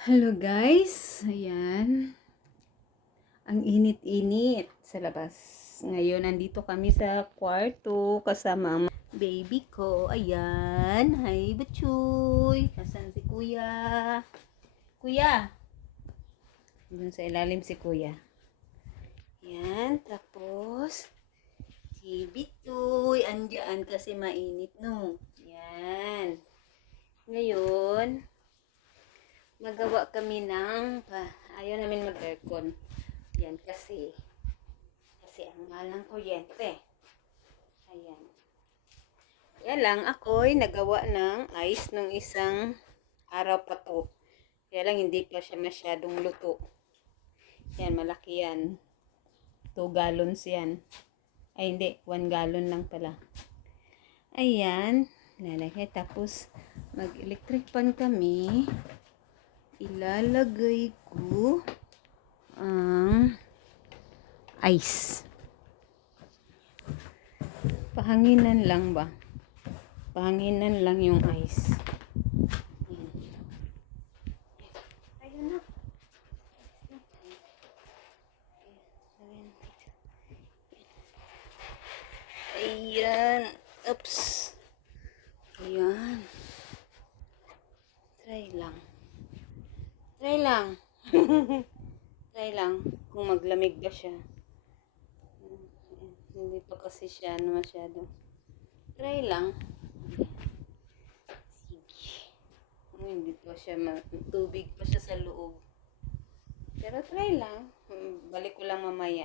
Hello guys, ayan. Ang init-init sa labas. Ngayon, nandito kami sa kwarto kasama ang baby ko. Ayan, hi Bachuy. Nasaan si kuya? Kuya! Doon sa ilalim si kuya. Ayan, tapos si Bitoy, andyan kasi mainit no. Ayan. Ngayon, magawa kami ng pa, ayaw namin mag-aircon. Yan kasi kasi ang mahal ng kuryente. Ayan. Kaya lang ako'y nagawa ng ice nung isang araw pa to. Kaya lang hindi pa siya masyadong luto. Yan, malaki yan. 2 gallons yan. Ay hindi, 1 gallon lang pala. Ayan. Lalagay. Tapos, mag-electric pan kami ilalagay ko ang ice. Pahanginan lang ba? Pahanginan lang yung ice. Ayan. Oops. Ayan. Try lang. Try lang. Try lang kung maglamig ba siya. Hindi pa kasi siya ano masyado. Try lang. Sige. Oh, hindi pa siya tubig pa siya sa loob. Pero try lang. Balik ko lang mamaya.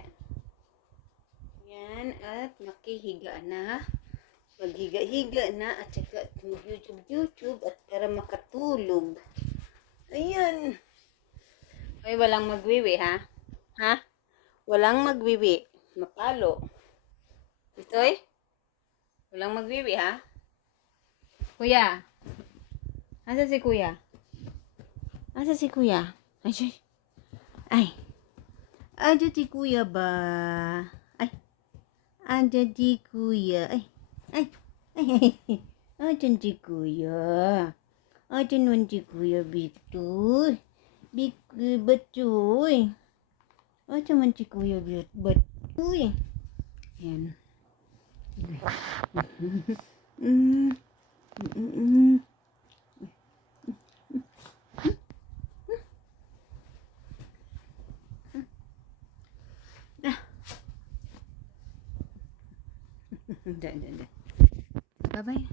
Yan at makihiga na. Maghiga-higa na at saka mag-YouTube-YouTube at para makatulog. Ay, walang magwiwi, ha? Ha? Walang magwiwi. Mapalo. Itoy? Walang magwiwi, ha? Kuya. Asa si kuya? Asa si kuya? Ay, siya. Ay. Ada si kuya ba? Ay. Ada si kuya. Ay. Ay. Ay. Ay. Ada si kuya. Naman si kuya Victor. Victor Batoy. Ada naman si kuya Victor Batoy. Yan. Mm. Mm. Hindi, hindi, hindi. Bye-bye.